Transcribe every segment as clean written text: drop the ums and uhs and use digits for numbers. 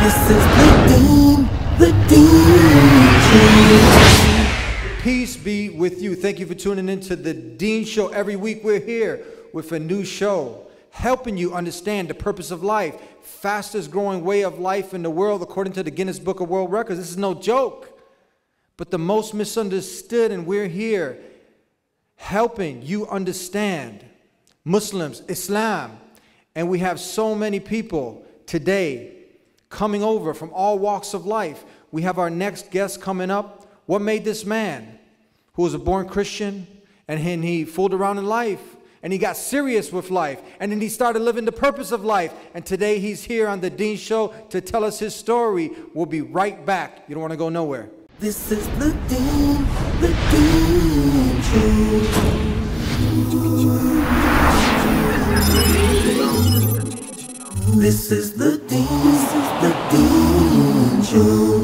This is the Deen Show. Peace be with you. Thank you for tuning in to the Deen Show. Every week we're here with a new show, helping you understand the purpose of life. Fastest growing way of life in the world according to the Guinness Book of World Records. This is no joke, but the most misunderstood, and we're here helping you understand Muslims, Islam, and we have so many people today coming over from all walks of life. We have our next guest coming up. What made this man, who was a born Christian, and he fooled around in life, and he got serious with life, and then he started living the purpose of life, and today he's here on the Deen Show to tell us his story. We'll be right back. You don't want to go nowhere. This is the Deen Show. This is the Deen Show.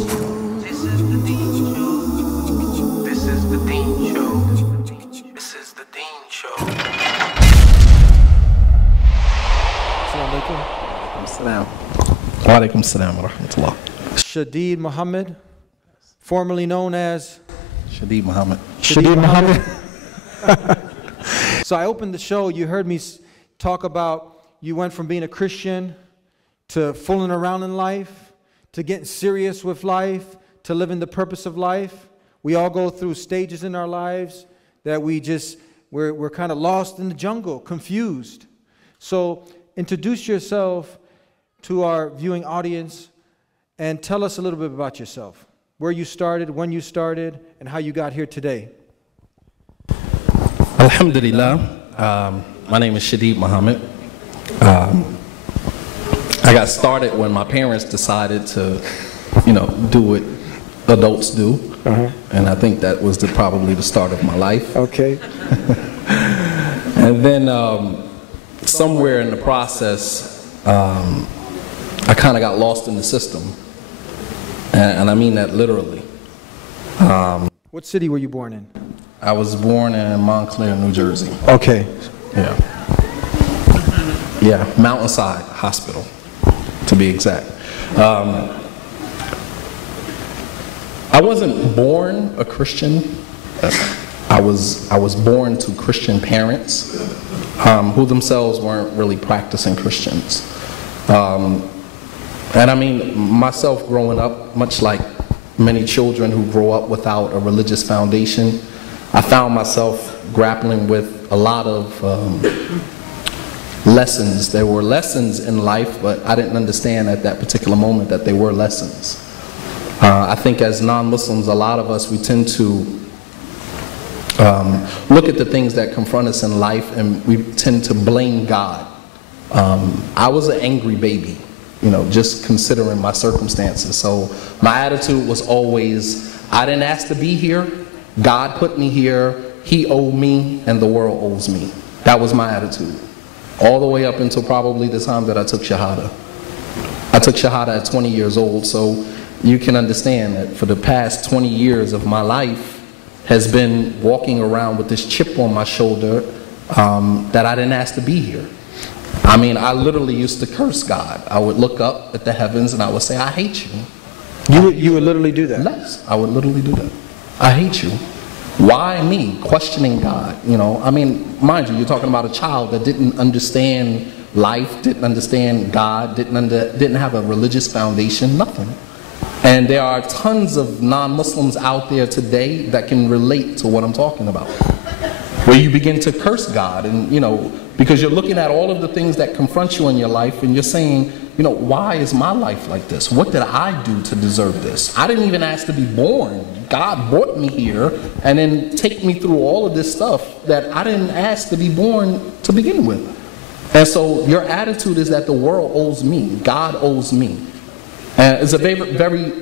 This is the Deen Show. This is the Deen Show. This is the Deen Show. Assalamu alaikum. Assalam. Wa alaikum assalam wa rahmatullah. Shadeed Muhammad, formerly known as Shadeed Muhammad. Shadeed Muhammad. So I opened the show, you heard me talk about you went from being a Christian to fooling around in life, to getting serious with life, to living the purpose of life. We all go through stages in our lives that we're kind of lost in the jungle, confused. So introduce yourself to our viewing audience and tell us a little bit about yourself. Where you started, when you started, and how you got here today. Alhamdulillah. My name is Shadeed Muhammad. I got started when my parents decided to, do what adults do. And I think that was probably the start of my life. Okay. And then somewhere in the process, I kind of got lost in the system. And I mean that literally. What city were you born in? I was born in Montclair, New Jersey. Okay. Yeah. Yeah, Mountainside Hospital, to be exact. I wasn't born a Christian. I was born to Christian parents who themselves weren't really practicing Christians. And I mean, myself growing up, much like many children who grow up without a religious foundation, I found myself grappling with a lot of lessons. There were lessons in life, but I didn't understand at that particular moment that they were lessons. I think as non-Muslims, a lot of us, we tend to look at the things that confront us in life and we tend to blame God. I was an angry baby, just considering my circumstances. So my attitude was always, I didn't ask to be here. God put me here. He owed me and the world owes me. That was my attitude. All the way up until probably the time that I took Shahada. I took Shahada at 20 years old, so you can understand that for the past 20 years of my life has been walking around with this chip on my shoulder that I didn't ask to be here. I mean, I literally used to curse God. I would look up at the heavens and I would say, I hate you. You would literally do that? Yes, I would literally do that. I hate you. Why me? Questioning God, I mean, mind you, you're talking about a child that didn't understand life, didn't understand God, didn't have a religious foundation, nothing. And there are tons of non-Muslims out there today that can relate to what I'm talking about. Where you begin to curse God and, because you're looking at all of the things that confront you in your life and you're saying, why is my life like this? What did I do to deserve this? I didn't even ask to be born. God brought me here and then take me through all of this stuff that I didn't ask to be born to begin with. And so your attitude is that the world owes me. God owes me. And it's a very,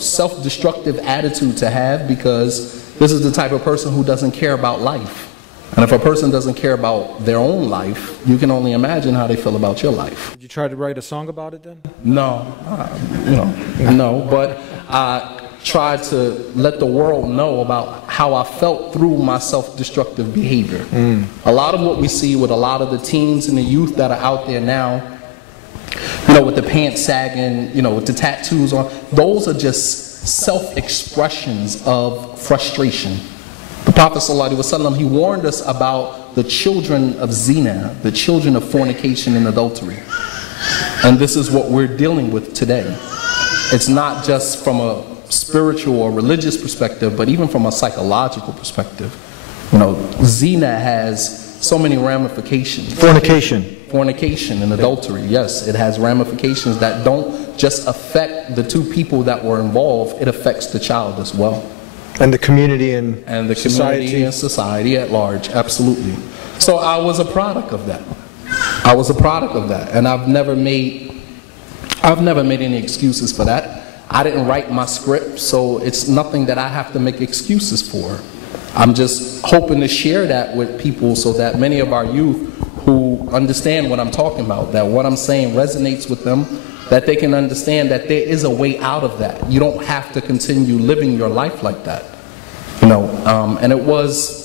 self-destructive attitude to have, because this is the type of person who doesn't care about life. And if a person doesn't care about their own life, you can only imagine how they feel about your life. Did you try to write a song about it then? No, no, but I tried to let the world know about how I felt through my self-destructive behavior. A lot of what we see with a lot of the teens and the youth that are out there now, with the pants sagging, with the tattoos on. Those are just self-expressions of frustration. The Prophet ﷺ, he warned us about the children of zina, the children of fornication and adultery. And this is what we're dealing with today. It's not just from a spiritual or religious perspective, but even from a psychological perspective. Zina has so many ramifications. Fornication and adultery, yes. It has ramifications that don't just affect the two people that were involved, it affects the child as well. And the community and the community and society at large, absolutely. So I was a product of that. And I've never made any excuses for that. I didn't write my script, so it's nothing that I have to make excuses for. I'm just hoping to share that with people so that many of our youth who understand what I'm talking about, that what I'm saying resonates with them, that they can understand that there is a way out of that. You don't have to continue living your life like that. And it was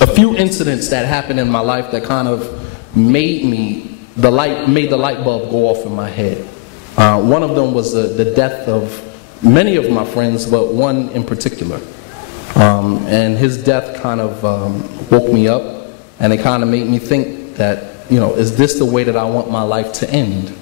a few incidents that happened in my life that kind of made the light bulb go off in my head. One of them was the death of many of my friends, but one in particular. And his death kind of woke me up, and it kind of made me think that, is this the way that I want my life to end?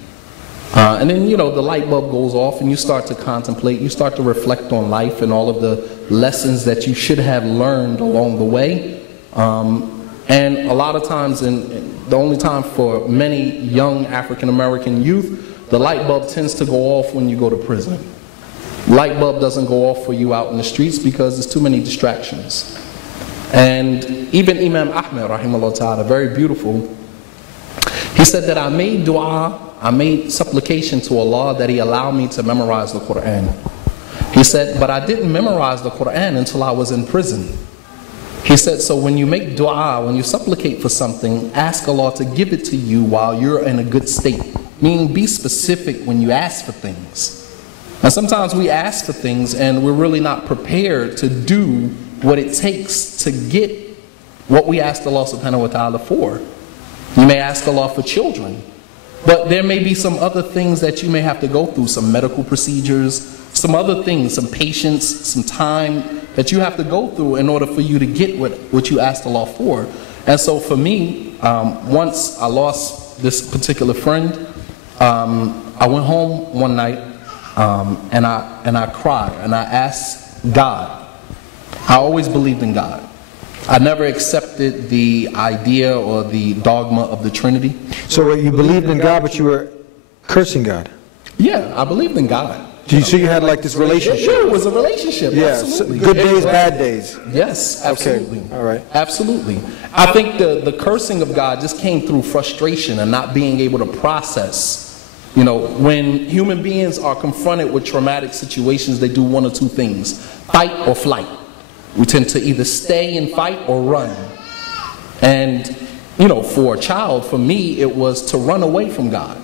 And then, the light bulb goes off, and you start to contemplate, you start to reflect on life and all of the lessons that you should have learned along the way. And a lot of times, the only time for many young African American youth, the light bulb tends to go off when you go to prison. Light bulb doesn't go off for you out in the streets because there's too many distractions. And even Imam Ahmed, rahimahullah ta'ala, very beautiful, he said that I made dua, I made supplication to Allah that He allow me to memorize the Quran. He said, but I didn't memorize the Quran until I was in prison. He said, so when you make dua, when you supplicate for something, ask Allah to give it to you while you're in a good state. Meaning, be specific when you ask for things. And sometimes we ask for things and we're really not prepared to do what it takes to get what we asked Allah subhanahu wa ta'ala for. You may ask Allah for children, but there may be some other things that you may have to go through, some medical procedures, some other things, some patience, some time that you have to go through in order for you to get what you asked Allah for. And so for me, once I lost this particular friend, I went home one night and I cried and I asked God. I always believed in God. I never accepted the idea or the dogma of the Trinity. So you believed in God, but you were cursing God? Yeah, I believed in God. So you had like this relationship? Yeah, it was a relationship. Yeah, absolutely. Good days, bad days. Yes, absolutely. Okay. All right. Absolutely. I think the cursing of God just came through frustration and not being able to process. When human beings are confronted with traumatic situations, they do one or two things: fight or flight. We tend to either stay and fight or run. And, for a child, for me, it was to run away from God,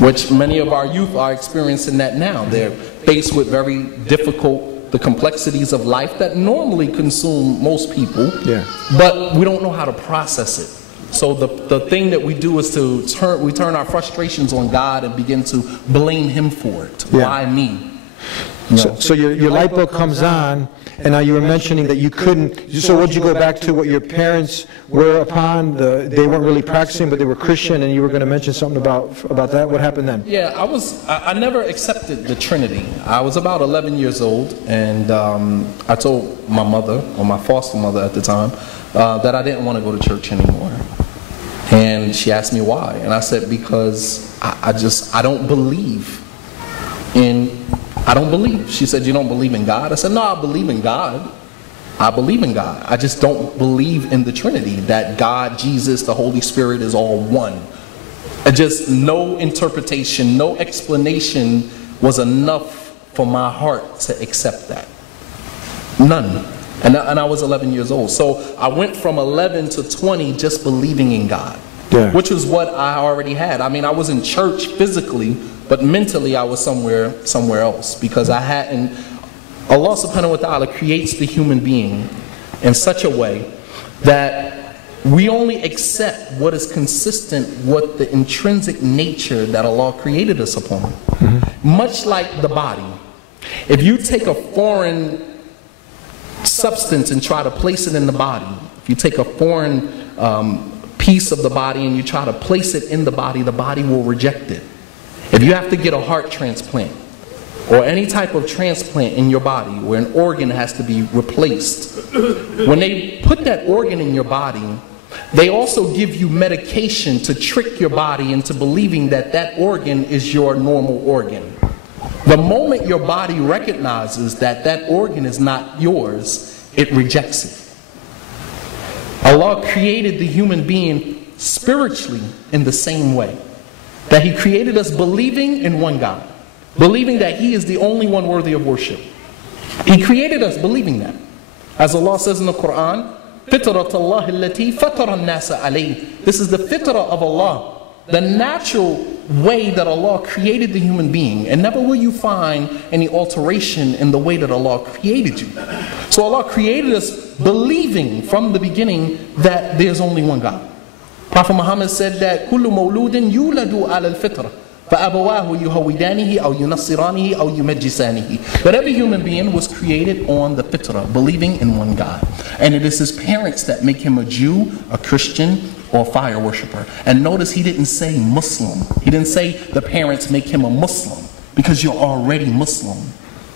which many of our youth are experiencing that now. They're faced with very difficult, the complexities of life that normally consume most people, but we don't know how to process it. So the thing that we do is we turn our frustrations on God and begin to blame Him for it. Why me? So your light bulb comes on, and now you were mentioning that you couldn't. So would you go back to what your parents were upon? They weren't really practicing, but they were Christian, and you were going to mention something about that. What happened then? Yeah, I never accepted the Trinity. I was about 11 years old, and I told my mother, or my foster mother at the time, that I didn't want to go to church anymore. And she asked me why, and I said because I don't believe in. I don't believe. She said, you don't believe in God? I said, no, I believe in God. I believe in God. I just don't believe in the Trinity, that God, Jesus, the Holy Spirit is all one. Just no interpretation, no explanation was enough for my heart to accept that. None. And I was 11 years old. So I went from 11 to 20 just believing in God, which was what I already had. I mean, I was in church physically, but mentally I was somewhere else, because I hadn't. Allah subhanahu wa ta'ala creates the human being in such a way that we only accept what is consistent with the intrinsic nature that Allah created us upon. Much like the body. If you take a foreign substance and try to place it in the body, if you take a foreign piece of the body and you try to place it in the body will reject it. If you have to get a heart transplant or any type of transplant in your body where an organ has to be replaced, when they put that organ in your body, they also give you medication to trick your body into believing that that organ is your normal organ. The moment your body recognizes that that organ is not yours, it rejects it. Allah created the human being spiritually in the same way. That He created us believing in one God. Believing that He is the only one worthy of worship. He created us believing that. As Allah says in the Quran, فِطْرَةَ اللَّهِ الَّتِي فَطَرَ النَّاسَ عَلَيْهِ. This is the fitrah of Allah. The natural way that Allah created the human being. And never will you find any alteration in the way that Allah created you. So Allah created us believing from the beginning that there's only one God. Prophet Muhammad said that كُلُّ مَوْلُودٍ يُولَدُ عَلَى الْفِطْرَةِ فَأَبَوَاهُ يُهَوِّدَانِهِ أَوْ يُنَصِّرَانِهِ أَوْ يُمَجِّسَانِهِ. But every human being was created on the fitrah, believing in one God. And it is his parents that make him a Jew, a Christian, or a fire worshiper. And notice he didn't say Muslim. He didn't say the parents make him a Muslim because you're already Muslim.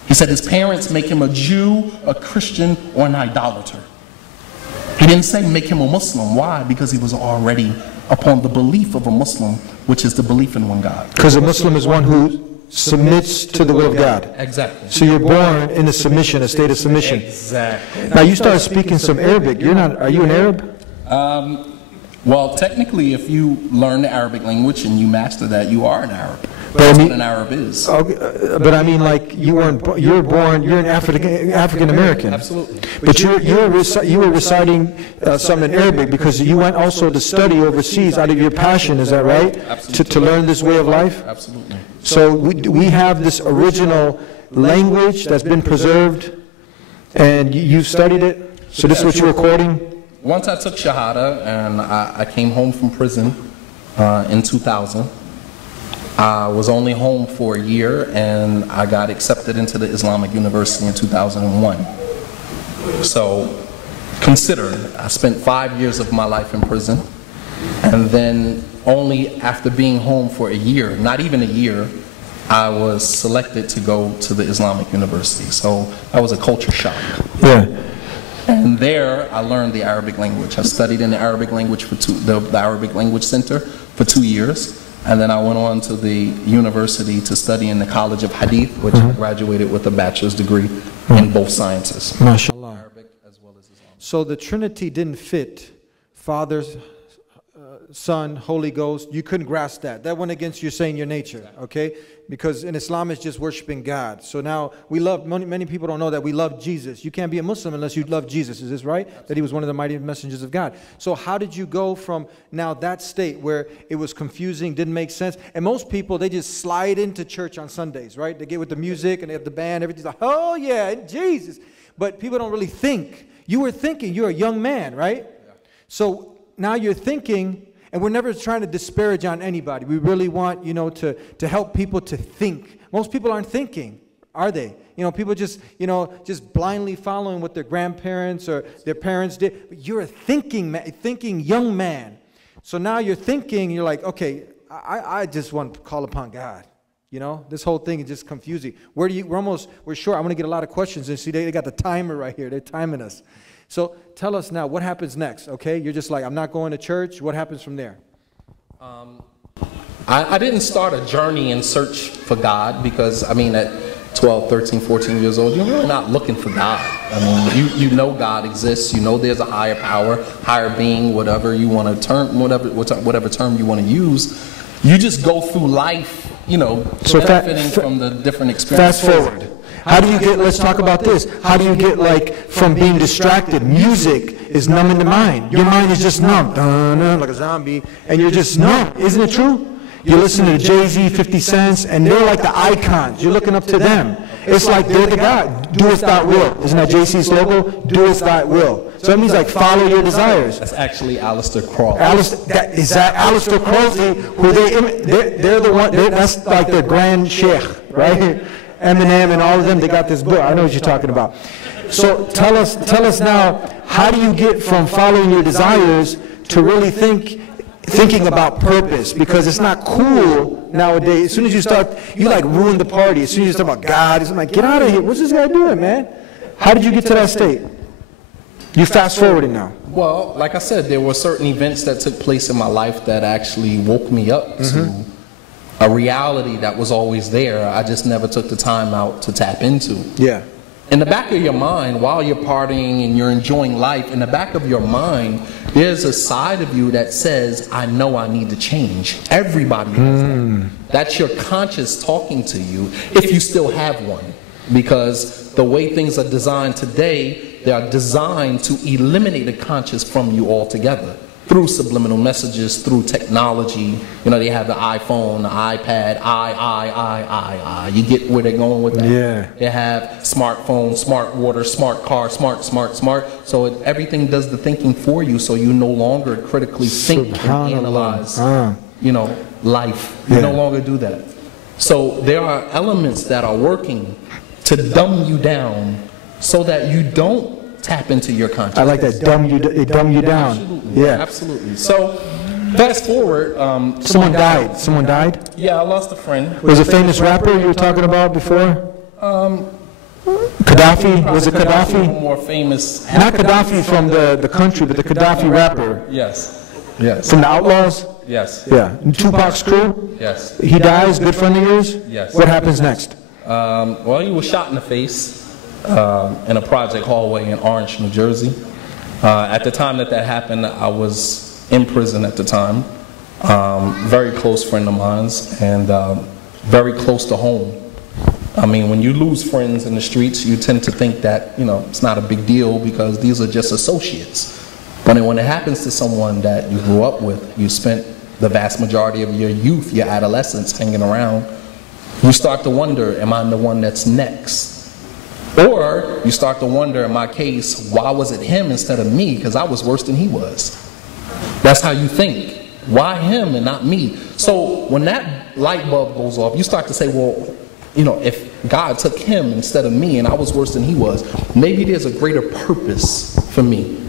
He said his parents make him a Jew, a Christian, or an idolater. He didn't say make him a Muslim. Why? Because he was already upon the belief of a Muslim, which is the belief in one God. Because a Muslim is one who submits to the will of God. Exactly. So you're born in a submission, a state of submission. Exactly. Now you started speaking some Arabic. You're not, are you an Arab? Well, technically, if you learn the Arabic language and you master that, you are an Arab. But That's I mean, what an Arab is. Okay, but I mean, like you're an African American. Absolutely. But you were reciting some in Arabic because you went also to study overseas out of your passion. Is that right? Absolutely. To learn this way of life. Absolutely. So we have this original language that's been preserved, and you studied it. So this is what you're recording. Once I took Shahada and I came home from prison in 2000, I was only home for a year and I got accepted into the Islamic University in 2001. So consider, I spent 5 years of my life in prison, and then only after being home for a year, not even a year, I was selected to go to the Islamic University. So that was a culture shock. Yeah. And there, I learned the Arabic language. I studied in the Arabic language for the Arabic Language Center for 2 years. And then I went on to the university to study in the College of Hadith, which I graduated with a bachelor's degree in both sciences. MashaAllah. Arabic as well as Islam. So the Trinity didn't fit Father, Son, Holy Ghost. You couldn't grasp that. That went against you saying your nature, okay? Because in Islam it's just worshiping God. So now we love, many people don't know that we love Jesus. You can't be a Muslim unless you love Jesus. Is this right? Absolutely. That he was one of the mighty messengers of God. So how did you go from now that state where it was confusing, didn't make sense? And most people, they just slide into church on Sundays, right? They get with the music and they have the band, everything's like, oh yeah, Jesus. But people don't really think. You were thinking, you're a young man, right? Yeah. So now you're thinking. And we're never trying to disparage on anybody. We really want, to help people to think. Most people aren't thinking, are they? People just, just blindly following what their grandparents or their parents did. But you're a thinking young man. So now you're thinking, you're like, okay, I just want to call upon God. This whole thing is just confusing. We're sure. I'm going to get a lot of questions. And see, they got the timer right here. They're timing us. So tell us now, what happens next, okay? You're just like, I'm not going to church. What happens from there? I didn't start a journey in search for God because, at 12, 13, 14 years old, you're really not looking for God. You know God exists. You know there's a higher power, higher being, whatever you want to term, whatever term you want to use. You just go through life, so benefiting from the different experiences. Fast forward. How do you get, let's talk about this. How do you get from being distracted? Music is numbing the mind. Your mind is just numb, like a zombie, and you're just numb. Isn't it true? You're listening to Jay-Z, 50 Cent, and they're like the icons. You're looking up to them. It's like they're the God. Do as thou will. Isn't that JC's logo? Do as thy will. So it means like follow your desires. That's actually Aleister Crowley. Is that Aleister Crowley? Who they're the one. That's like their grand sheikh, right? Eminem and all of them. They got this book. I know what you're talking about. So tell us now. How do you get from following your desires to really thinking about purpose? Because it's not cool nowadays. As soon as you start, you like ruin the party. As soon as you start about God, it's like, get out of here. What's this guy doing, man? How did you get to that state? You fast forwarding now. Well, like I said, there were certain events that took place in my life that actually woke me up to a reality that was always there. I just never took the time out to tap into. Yeah. In the back of your mind, while you're partying and you're enjoying life, in the back of your mind, there's a side of you that says, I know I need to change. Everybody has that. That's your conscious talking to you, if you still have one. Because the way things are designed today, they are designed to eliminate the conscious from you altogether. Through subliminal messages, through technology. You know, they have the iPhone, the iPad, I. You get where they're going with that? Yeah. They have smartphone, smart water, smart car, smart. So everything does the thinking for you, so you no longer critically think and analyze, you know, life. You no longer do that. So there are elements that are working to dumb you down so that you don't tap into your consciousness. I like that. Dumb you down. Absolutely. Yeah. Absolutely. So, fast forward. Someone died. Someone died? Yeah, I lost a friend. Was a famous rapper you were talking about before? Gaddafi? Was it Gaddafi? More famous. Not Gaddafi from the country, but the Gaddafi rapper. Yes. Yes. From the Outlaws? Yes. Yeah. Tupac's crew? Yes. He dies, good friend of yours? Yes. What happens next? Well, he was shot in the face in a project hallway in Orange, New Jersey. At the time that happened, I was in prison at the time. Very close friend of mine's, and very close to home. I mean, when you lose friends in the streets, you tend to think that, you know, it's not a big deal because these are just associates. But when it happens to someone that you grew up with, you spent the vast majority of your youth, your adolescence hanging around, you start to wonder, am I the one that's next? Or you start to wonder, in my case, why was it him instead of me? Because I was worse than he was. That's how you think. Why him and not me? So when that light bulb goes off, you start to say, well, you know, if God took him instead of me and I was worse than he was, maybe there's a greater purpose for me.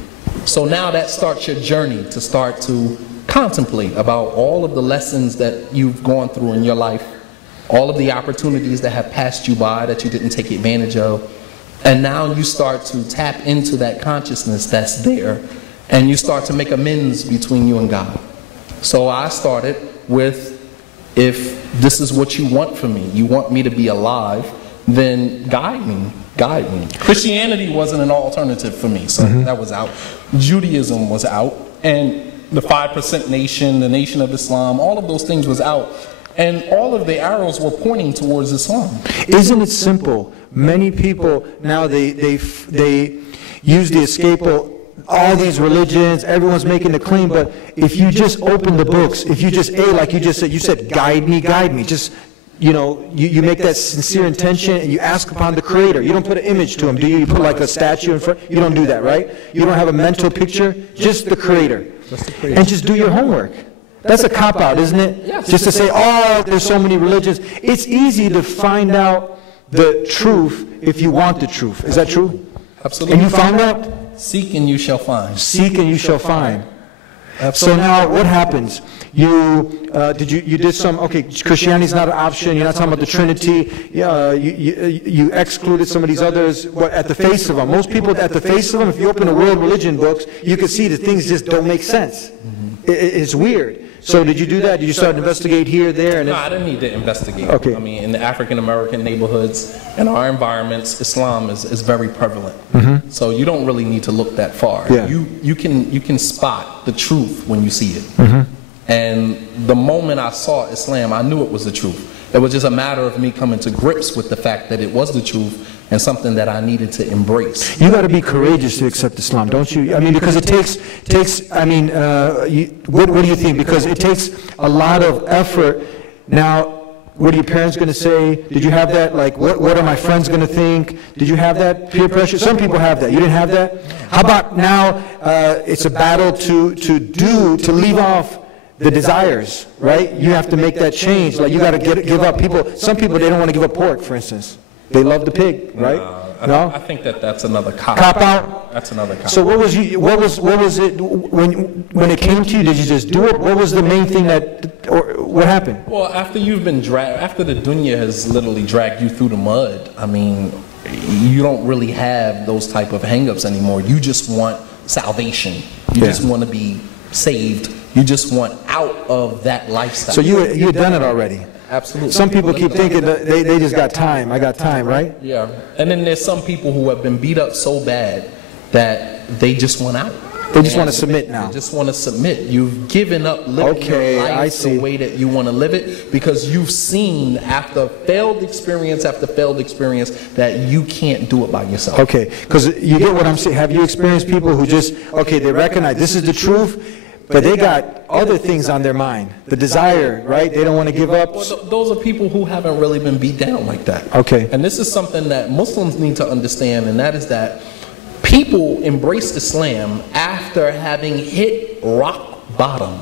So now that starts your journey to start to contemplate about all of the lessons that you've gone through in your life, all of the opportunities that have passed you by that you didn't take advantage of. And now you start to tap into that consciousness that's there, and you start to make amends between you and God. So I started with, if this is what you want from me, you want me to be alive, then guide me, guide me. Christianity wasn't an alternative for me, so that was out. Judaism was out, and the 5% nation, the Nation of Islam, all of those things was out. And all of the arrows were pointing towards Islam. Isn't it simple? Many people now, they use the escape of all these religions, everyone's making the claim, but if you just open the books, if you just, like you just said, you said, guide me, just, you know, you make that sincere intention and you ask upon the Creator. You don't put an image to him, do you? You put like a statue in front, you don't do that, right? You don't have a mental picture, just the Creator. And just do your homework. That's a cop-out, isn't it? Yes. Just to say, oh, there's so many religions. It's easy to find out the truth if you want the truth. Is that true? Absolutely. And you found that? Seek and you shall find. Seek and you shall find. Absolutely. So now what happens? You did some, okay, Christianity's not an option, you're not talking about the Trinity, you excluded some of these others at the face of them. Most people at the face of them, if you open the world religion books, you can see that things just don't make sense. It's weird. So did you do that? Did you start to investigate here, there? And no, I didn't need to investigate. Okay. I mean, in the African-American neighborhoods, in our environments, Islam is very prevalent. So you don't really need to look that far. Yeah. You can spot the truth when you see it. And the moment I saw Islam, I knew it was the truth. It was just a matter of me coming to grips with the fact that it was the truth and something that I needed to embrace. You got to be courageous to accept Islam, don't you? I mean, because it takes. I mean, what do you think? Because it takes a lot of effort. Now, what are your parents going to say? Did you have that, like, what are my friends going to think? Did you have that peer pressure? Some people have that. You didn't have that? How about now it's a battle to leave off the desires, right? You have to make that change. Like, you got to give up. Some people, they don't want to give up pork, for instance. They love the pig, right? No? I think that's another cop out. That's another cop. So what was it when it came to you? Did you just do it? What was the main thing or what happened? Well, after you've been dragged, after the dunya has literally dragged you through the mud, I mean, you don't really have those type of hang-ups anymore. You just want salvation. You just want to be saved. You just want out of that lifestyle. So you had done it already. Absolutely. Some people keep thinking that they just got time. I got time, right? Yeah. And then there's some people who have been beat up so bad that they just want out. They just want to submit now. They just want to submit. You've given up living your life the way that you want to live it because you've seen after failed experience after failed experience that you can't do it by yourself. Okay. Because you get what I'm saying. Have you experienced people who just, they recognize this is the truth, but they got other things on their mind. The desire, right? They don't want to give up. Well, those are people who haven't really been beat down like that. Okay. And this is something that Muslims need to understand, and that is that people embrace Islam after having hit rock bottom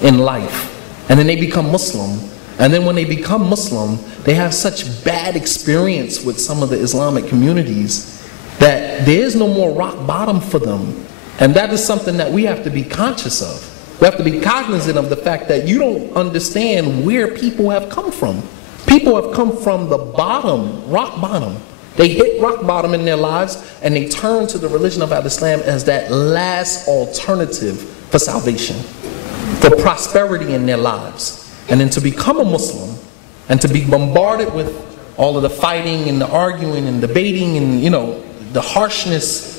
in life. And then they become Muslim. And then when they become Muslim, they have such bad experience with some of the Islamic communities that there is no more rock bottom for them. And that is something that we have to be conscious of. We have to be cognizant of the fact that you don't understand where people have come from. People have come from the bottom, rock bottom. They hit rock bottom in their lives and they turn to the religion of Islam as that last alternative for salvation, for prosperity in their lives. And then to become a Muslim and to be bombarded with all of the fighting and the arguing and debating and, the harshness,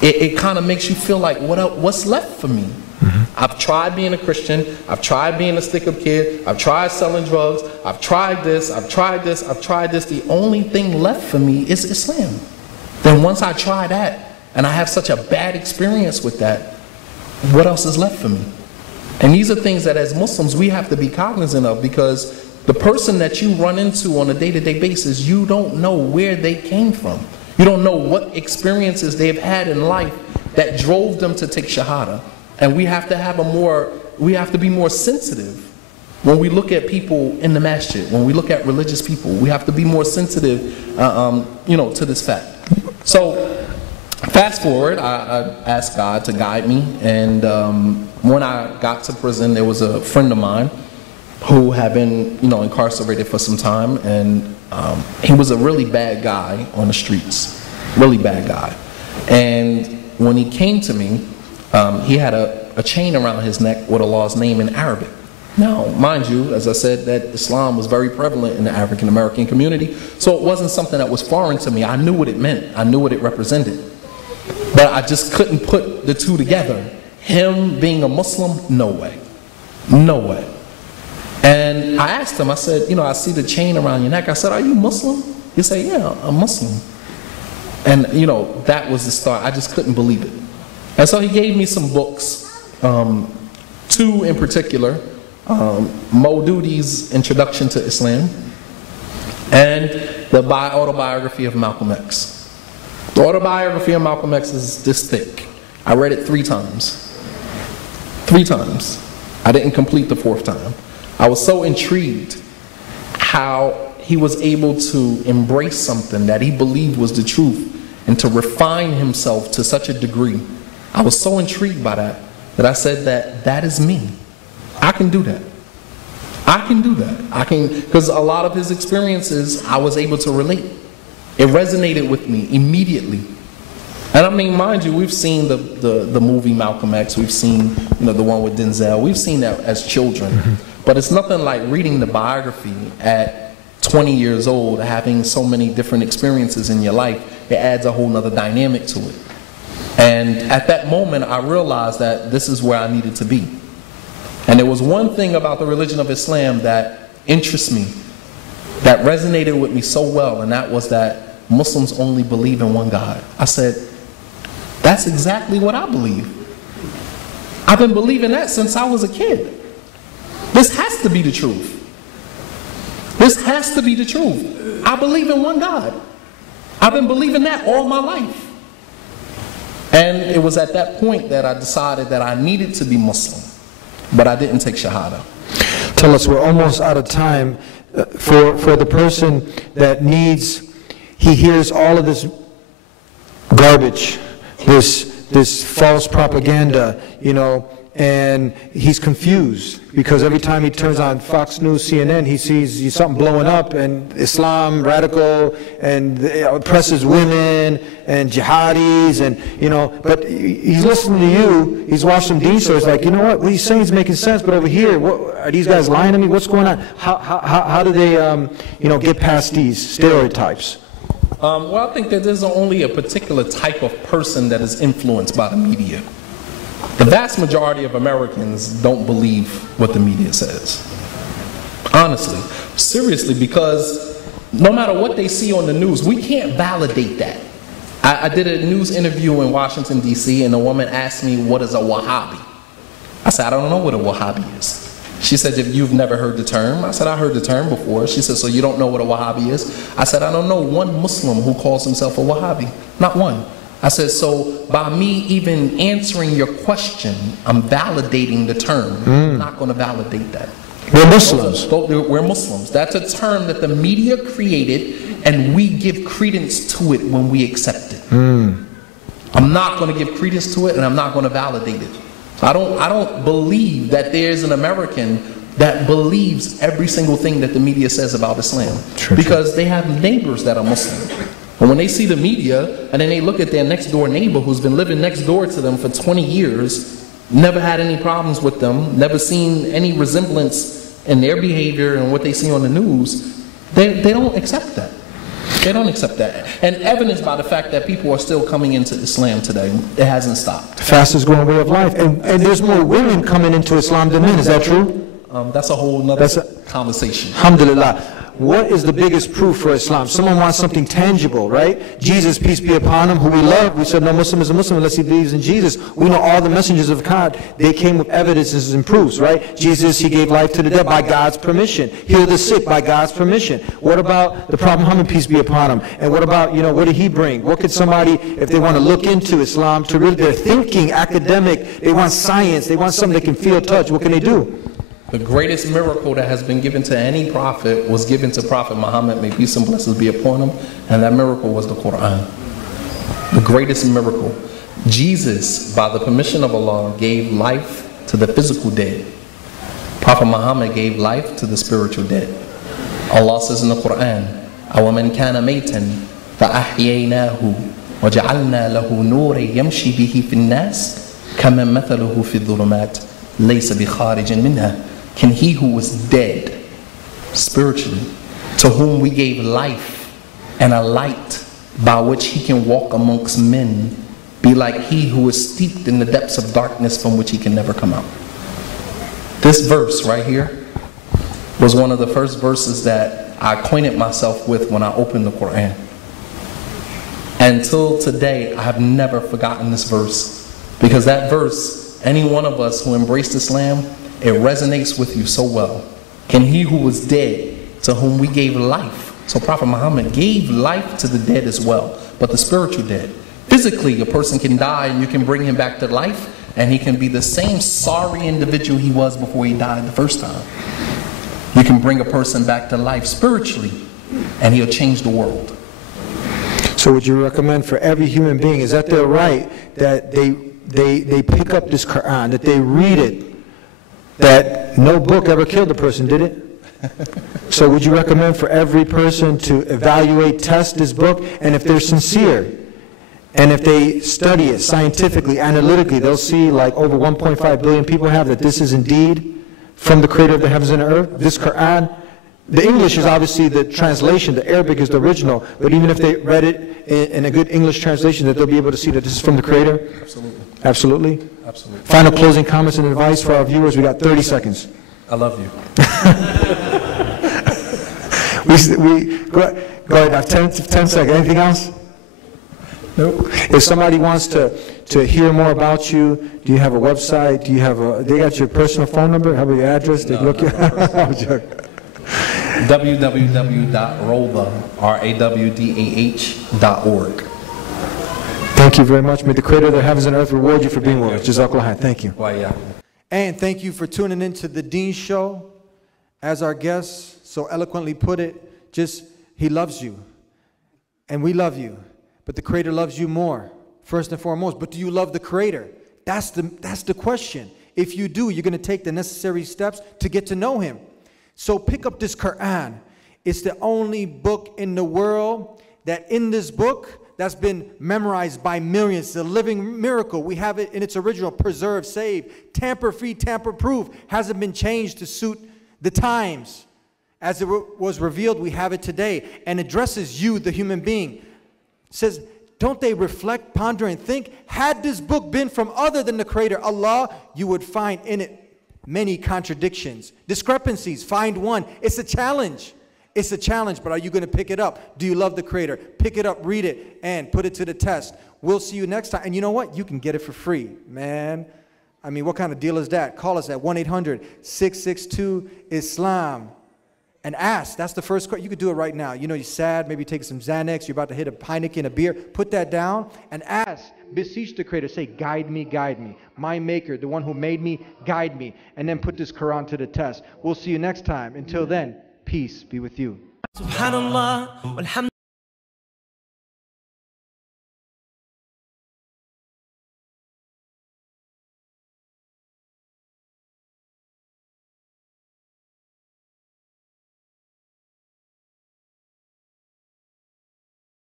it kind of makes you feel like, what's left for me? Mm-hmm. I've tried being a Christian. I've tried being a stick-up kid. I've tried selling drugs. I've tried this. I've tried this. I've tried this. The only thing left for me is Islam. Then once I try that, and I have such a bad experience with that, what else is left for me? And these are things that as Muslims we have to be cognizant of, because the person that you run into on a day-to-day basis, you don't know where they came from. You don't know what experiences they've had in life that drove them to take Shahada. And we have to be more sensitive when we look at people in the masjid, when we look at religious people. We have to be more sensitive, to this fact. So, fast forward, I asked God to guide me. And when I got to prison, there was a friend of mine who had been, incarcerated for some time, and he was a really bad guy on the streets, really bad guy. And when he came to me, he had a chain around his neck with Allah's name in Arabic. Now, mind you, as I said, that Islam was very prevalent in the African American community, so it wasn't something that was foreign to me. I knew what it meant. I knew what it represented. But I just couldn't put the two together. Him being a Muslim, no way. No way. And I asked him, I said, I see the chain around your neck. I said, are you Muslim? He said, yeah, I'm Muslim. And, that was the start. I just couldn't believe it. And so he gave me some books, two in particular, Mo Dudi's Introduction to Islam and the autobiography of Malcolm X. The autobiography of Malcolm X is this thick. I read it 3 times. 3 times. I didn't complete the 4th time. I was so intrigued how he was able to embrace something that he believed was the truth and to refine himself to such a degree. I was so intrigued by that I said that is me. I can do that. I can do that. Because a lot of his experiences I was able to relate. It resonated with me immediately. And I mean, mind you, we've seen the movie Malcolm X. We've seen the one with Denzel. We've seen that as children. Mm-hmm. But it's nothing like reading the biography at 20 years old, having so many different experiences in your life. It adds a whole nother dynamic to it. And at that moment, I realized that this is where I needed to be. And there was one thing about the religion of Islam that interests me, that resonated with me so well, and that was that Muslims only believe in one God. I said, that's exactly what I believe. I've been believing that since I was a kid. This has to be the truth. This has to be the truth. I believe in one God. I've been believing that all my life. And it was at that point that I decided that I needed to be Muslim. But I didn't take Shahada. Tell us, we're almost out of time. For the person that needs, he hears all of this garbage, this false propaganda, you know, and he's confused because every time he turns on Fox News, CNN, he sees something blowing up and Islam, radical, and oppresses women and jihadis, and you know. But he's listening to you. He's watching some Deen shows. Like, you know what he's saying is making sense. But over here, what, are these guys lying to me? What's going on? How do they you know, get past these stereotypes? Well, I think that there's only a particular type of person that is influenced by the media. The vast majority of Americans don't believe what the media says. Honestly, seriously, because no matter what they see on the news, we can't validate that. I did a news interview in Washington, D.C., and a woman asked me, what is a Wahhabi? I said, I don't know what a Wahhabi is. She said, you've never heard the term? I said, I heard the term before. She said, so you don't know what a Wahhabi is? I said, I don't know one Muslim who calls himself a Wahhabi. Not one. I said, so by me even answering your question, I'm validating the term. I'm not going to validate that. We're Muslims. We're Muslims. That's a term that the media created, and we give credence to it when we accept it. I'm not going to give credence to it, and I'm not going to validate it. I don't believe that there's an American that believes every single thing that the media says about Islam. Because they have neighbors that are Muslim. And when they see the media, and then they look at their next door neighbor who's been living next door to them for 20 years, never had any problems with them, never seen any resemblance in their behavior and what they see on the news, they don't accept that. They don't accept that. And evidenced by the fact that people are still coming into Islam today. It hasn't stopped. Fastest growing way of life. And there's more women coming into Islam than men. Is that true? That's a whole nother conversation. Alhamdulillah. What is the biggest proof for Islam? Someone wants something tangible, right? Jesus, peace be upon him, who we love. We said no Muslim is a Muslim unless he believes in Jesus. We know all the messengers of God, they came with evidences and proofs, right? Jesus, he gave life to the dead by God's permission. Healed the sick by God's permission. What about the Prophet Muhammad, peace be upon him? And what about, you know, what did he bring? What could somebody, if they want to look into Islam, to really, they're thinking academic, they want science, they want something they can feel, touch, what can they do? The greatest miracle that has been given to any prophet was given to Prophet Muhammad, may peace and blessings be upon him, and that miracle was the Quran. The greatest miracle. Jesus, by the permission of Allah, gave life to the physical dead. Prophet Muhammad gave life to the spiritual dead. Allah says in the Quran, أَوَمَنْ كَانَ مَيْتًا فَأَحْيَيْنَاهُ وَجَعَلْنَا لَهُ نُورًا يَمْشِي بِهِ فِي النَّاسِ كَمَنْ مَثَلُهُ فِي الظُّلُمَاتِ لَيْسَ بِخَارِجٍ مِنْهَا. Can he who was dead spiritually, to whom we gave life and a light by which he can walk amongst men, be like he who is steeped in the depths of darkness from which he can never come out? This verse right here was one of the first verses that I acquainted myself with when I opened the Quran. Until today, I have never forgotten this verse, because that verse, any one of us who embraced Islam, it resonates with you so well. Can he who was dead, to whom we gave life? So Prophet Muhammad gave life to the dead as well, but the spiritual dead. Physically, a person can die and you can bring him back to life, and he can be the same sorry individual he was before he died the first time. You can bring a person back to life spiritually, and he'll change the world. So would you recommend for every human being, is that their right, that they pick up this Quran, that they read it, that no book ever killed a person, did it? So would you recommend for every person to evaluate, test this book, and if they're sincere, and if they study it scientifically, analytically, they'll see, like over 1.5 billion people have, that this is indeed from the creator of the heavens and earth, this Quran. The English is obviously the translation, the Arabic is the original, but even if they read it in a good English translation, that they'll be able to see that this is from the creator? Absolutely. Absolutely? Absolutely. Final closing comments and advice for our viewers. We got 30 seconds. I love you. Go ahead, now 10 seconds. Anything else? Nope. If somebody wants to hear more about you, do you have a website? Do you have they got your personal phone number? How about your address? They look you. www.rawdah.org. Thank you very much. May the creator of the heavens and earth reward you for being with us. Jazakallah. Thank you. Well, yeah. And thank you for tuning into the Deen Show. As our guest so eloquently put it, he loves you. And we love you. But the creator loves you more, first and foremost. But do you love the creator? That's the question. If you do, you're going to take the necessary steps to get to know him. So pick up this Quran. It's the only book in the world that in this book that's been memorized by millions. It's a living miracle. We have it in its original, preserved, saved, tamper-free, tamper-proof. Hasn't been changed to suit the times. As it was revealed, we have it today. And addresses you, the human being. It says, don't they reflect, ponder, and think? Had this book been from other than the creator, Allah, you would find in it many contradictions, discrepancies. Find one. It's a challenge. It's a challenge, but are you going to pick it up? Do you love the creator? Pick it up, read it, and put it to the test. We'll see you next time. And you know what? You can get it for free, man. I mean, what kind of deal is that? Call us at 1-800-662-ISLAM. And ask. That's the first question. You could do it right now. You know, you're sad. Maybe take some Xanax. You're about to hit a Heineken, a beer. Put that down and ask. Beseech the creator. Say, guide me, guide me. My maker, the one who made me, guide me. And then put this Quran to the test. We'll see you next time. Until then, peace be with you. Subhanallah, walhamdulillah.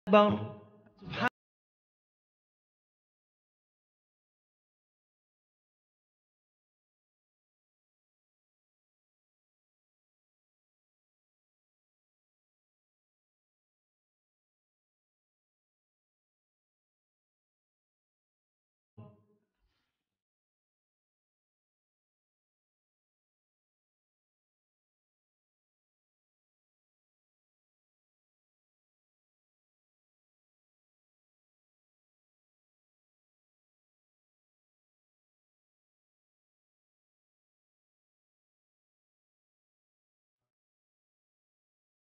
Bone.